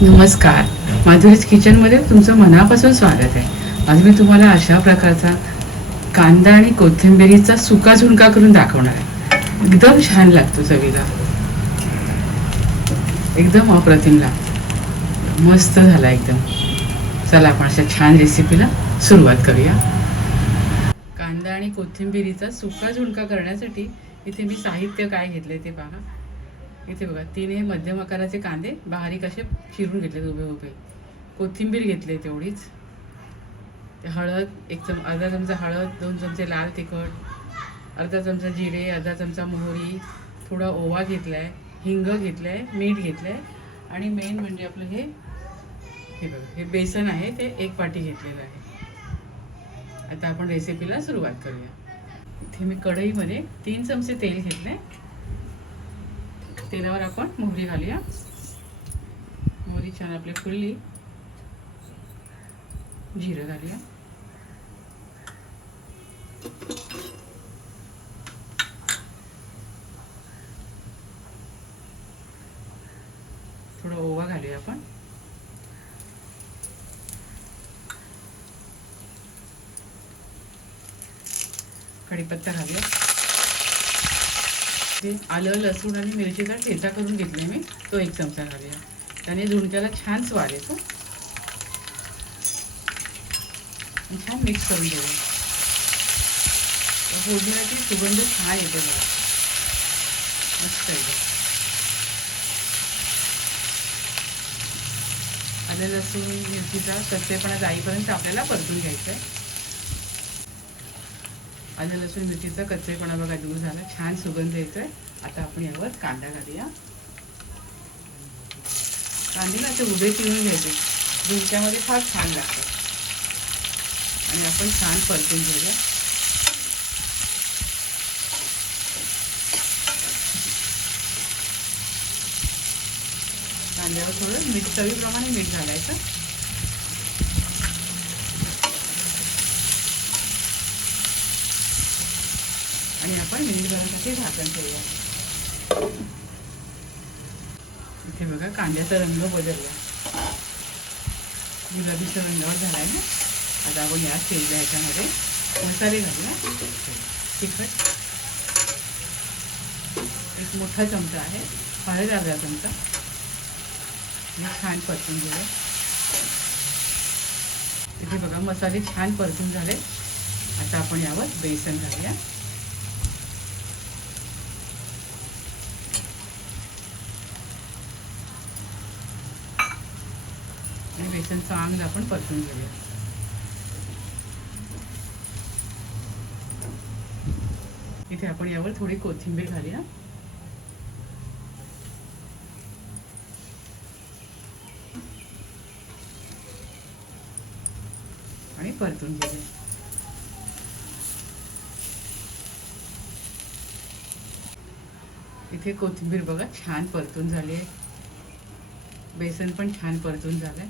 नमस्कार, माधुरीज किचनमध्ये तुमचं मनापासून स्वागत आहे. आज मी तुम्हाला अशा प्रकारचा कांदा आणि कोथिंबिरीचा सुका झुणका करून दाखवणार आहे. एकदम छान लागतो चवीला, एकदम अप्रतिम लागतो, मस्त झाला एकदम. चला आपण अशा छान रेसिपीला सुरुवात करूया. कांदा आणि कोथिंबिरीचा सुका झुणका करण्यासाठी इथे मी साहित्य काय घेतले ते पहा. इथे बघा, 3 हे मध्यम आकाराचे कांदे बारीक असे चिरून घेतले उभे उभे. कोथिंबीर घेतले तेवढीच. हळद अर्धा चमचा हळद, 2 चमचे लाल तिखट, अर्धा चमचा जिरे, अर्धा चमचा मोहरी, थोडा ओवा घेतलाय, हिंग घेतलाय, मीठ घेतलंय आणि मेन म्हणजे आपलं हे बघा, हे बेसन आहे ते 1 वाटी घेतलेलं आहे. आता आपण रेसिपीला सुरुवात करूया. इथे मी कढईमध्ये 3 चमचे तेल घेतले. तेलावर आपण मोहरी घालूया. मोहरी छान आपली फुलली, जिरं घालूया. थोडं ओवा घालूया आपण. कढीपत्ता घालूया. आलं, लसूण आणि मिरचीचा ठेचा करून घेतले मी, तो 1 चमचा घालूया. त्याने झुणक्याला छान स्वाद येतो. छान मिक्स करून घेऊया. फोडणीची सुगंध छान येते बघा, मस्त येते. आलं, लसूण, मिरचीचा कच्चेपणा जाईपर्यंत आपल्याला परतून घ्यायचं आहे. आलं, लसूण, मिरचीचा कच्चेपणा बघा दूर झाला, छान सुगंध येतोय. आता आपण यावर कांदा घालूया. कांदे ना असे उभे चिरून घ्यायचे, झुणक्यामध्ये फार छान लागतं. आणि आपण छान परतून घेऊया. कांद्यावर थोडं मीठ, चवीप्रमाणे मीठ घालायचं. आणि आपण मिनिटभरासाठी झाकण ठेवूया. इथे बघा, कांद्याचा रंग बदलला, गुलाबीचा रंगावर झाला आहे ना. आता आपण या स्टेजला ह्याच्यामध्ये मसाले घालूया. तिखट 1 मोठा चमचा आहे, हळद अर्धा चमचा. छान परतून घेऊया. इथे बघा, मसाले छान परतून झाले. आता आपण यावर बेसन घालूया. आणि बेसन चांगलं आपण परतून घेऊया. इथे आपण यावर थोडी कोथिंबीर घालूया. आणि परतून घेऊया. इथे कोथिंबीर बघा छान परतून झाली आहे, बेसन पण छान परतून झालंय.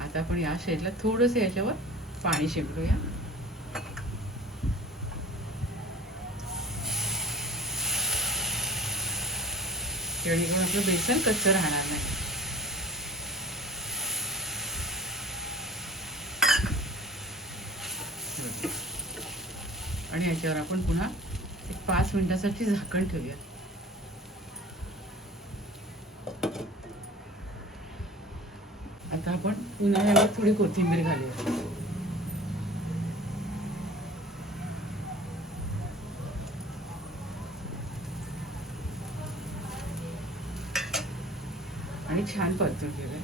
आता आपण या साईडला थोडंसं याच्यावर पाणी शिंपडूया. जेणेकरून आपलं बेसन कच्चं राहणार नाही. आणि याच्यावर आपण पुन्हा 5 मिनिटासाठी झाकण ठेवूया. आता आपण पुन्हा यावर थोडी कोथिंबीर घालूया. आणि छान परतून घेऊया.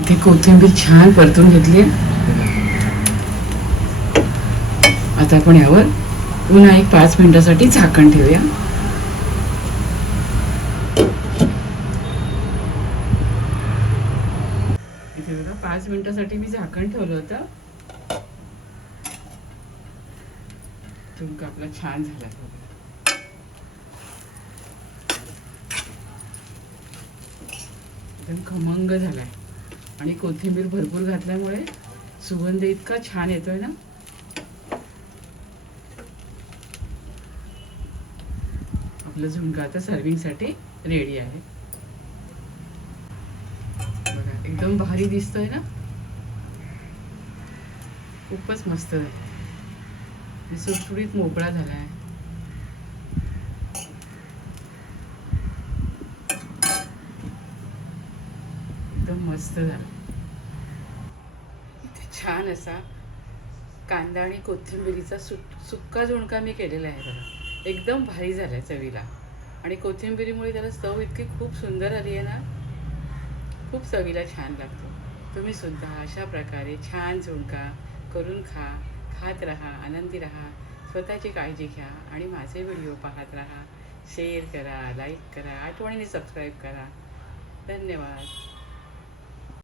इथे कोथिंबीर छान परतून घेतली. आता आपण यावर पुन्हा 5 मिनिटासाठी झाकण ठेवूया. इथे बघा, 5 मिनिटासाठी मी झाकण ठेवलं होतं. झुणका आपला छान झाला, एकदम खमंग झालाय. आणि कोथिंबीर भरपूर घातल्यामुळे सुगंध इतका छान येतोय ना. आपलं झुणका आता सर्विंगसाठी रेडी आहे. बघा एकदम भारी दिसतोय ना, खूपच मस्त आहे. सुटसुटीत मोकळा झाला आहे. एकदम मस्त झाला. इथे छान असा कांदा आणि कोथिंबिरीचा सुक्का झुणका मी केलेला आहे बघा. एकदम भारी झाला आहे चवीला, आणि कोथिंबिरीमुळे त्याला चव इतकी खूप सुंदर आली आहे ना, खूप चवीला छान लागतो. तुम्ही सुद्धा अशा प्रकारे छान झुणका करून खात राहा, आनंदी राहा, स्वतःची काळजी घ्या आणि माझे व्हिडिओ पाहत राहा. शेअर करा, लाईक करा, आठवणीने सबस्क्राईब करा. धन्यवाद.